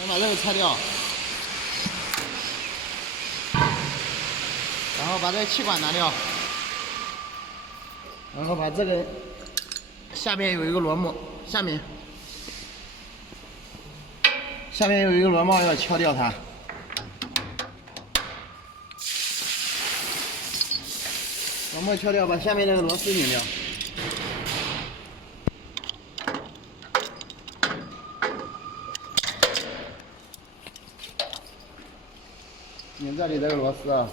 先把这个拆掉，然后把这个气管拿掉，然后把这个下面有一个螺帽，下面有一个螺帽要敲掉它。螺帽敲掉，把下面这个螺丝拧掉。拧这里这个螺丝啊。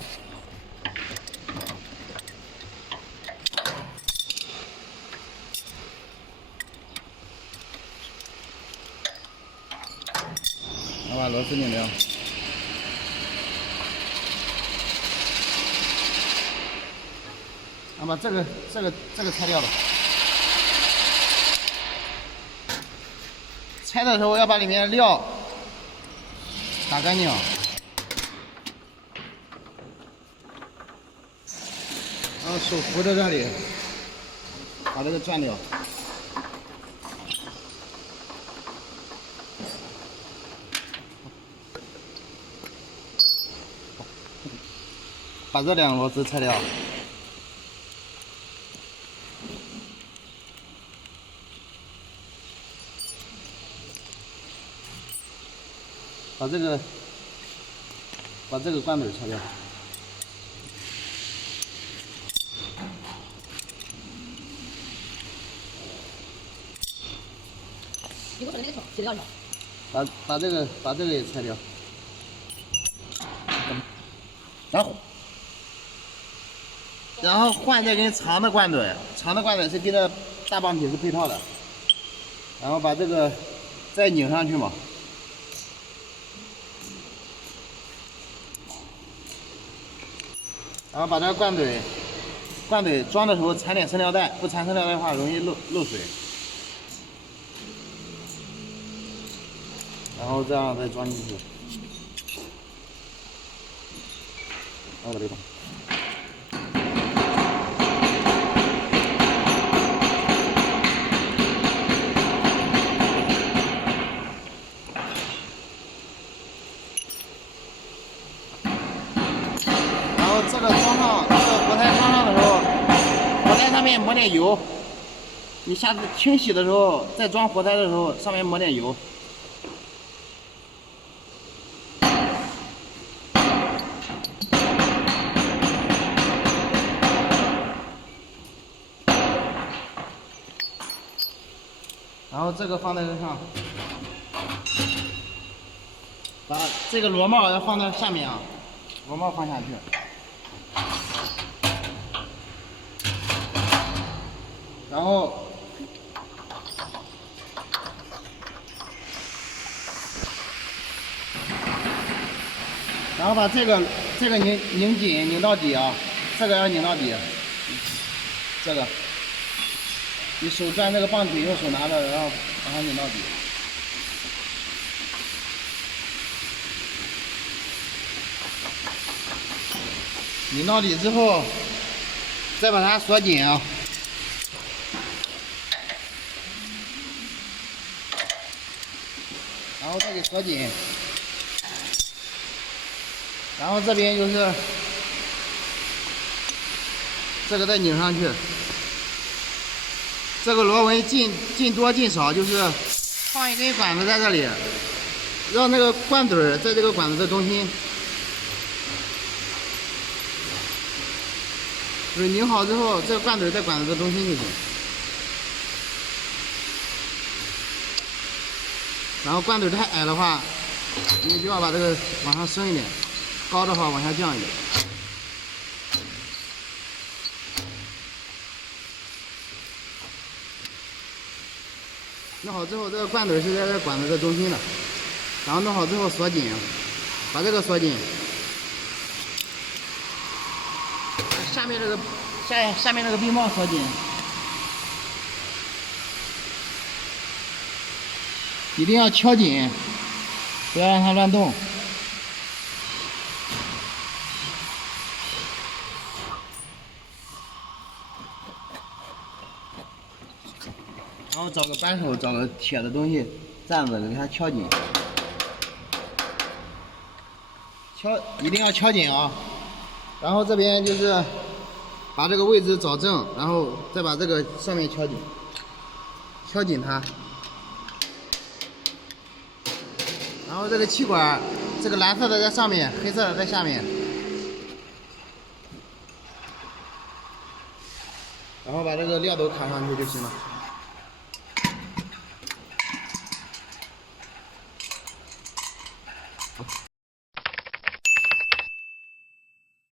然后把螺丝拧掉。然后把这个拆掉吧。拆的时候要把里面的料打干净。然后手扶着这里，把这个转掉。把这两个螺丝拆掉。把这个罐嘴拆掉。你给我说的那个铁料条。把这个也拆掉。然后换这根长的罐嘴，长的罐嘴是跟着大棒体是配套的。然后把这个再拧上去嘛。然后把这个罐嘴装的时候缠点生料带，不缠生料带的话容易漏水。然后这样再装进去。把这个。然后这个装上，这个活塞装上的时候，活塞上面抹点油。你下次清洗的时候，再装活塞的时候，上面抹点油。然后这个放在这上，把这个螺帽要放在下面啊，螺帽放下去。然后把这个拧紧，拧到底啊，这个要拧到底，这个。你手转这个棒体，用手拿着，然后把它拧到底。拧到底之后，再把它锁紧啊。然后再给锁紧。然后这边就是这个再拧上去。这个螺纹进多进少，就是放一根管子在这里，让那个罐嘴在这个管子的中心，就是拧好之后，这个罐嘴在管子的中心就行。然后罐嘴太矮的话，你就要把这个往上升一点，高的话往下降一点。弄好之后，这个罐嘴是在这管子的中心的，然后弄好之后锁紧，把这个锁紧，下面这个下面这个臂帽锁紧，一定要敲紧，不要让它乱动。然后找个扳手，找个铁的东西，站子给它敲紧。一定要敲紧啊。然后这边就是把这个位置找正，然后再把这个上面敲紧，敲紧它。然后这个气管，这个蓝色的在上面，黑色的在下面。然后把这个料斗卡上去就行了。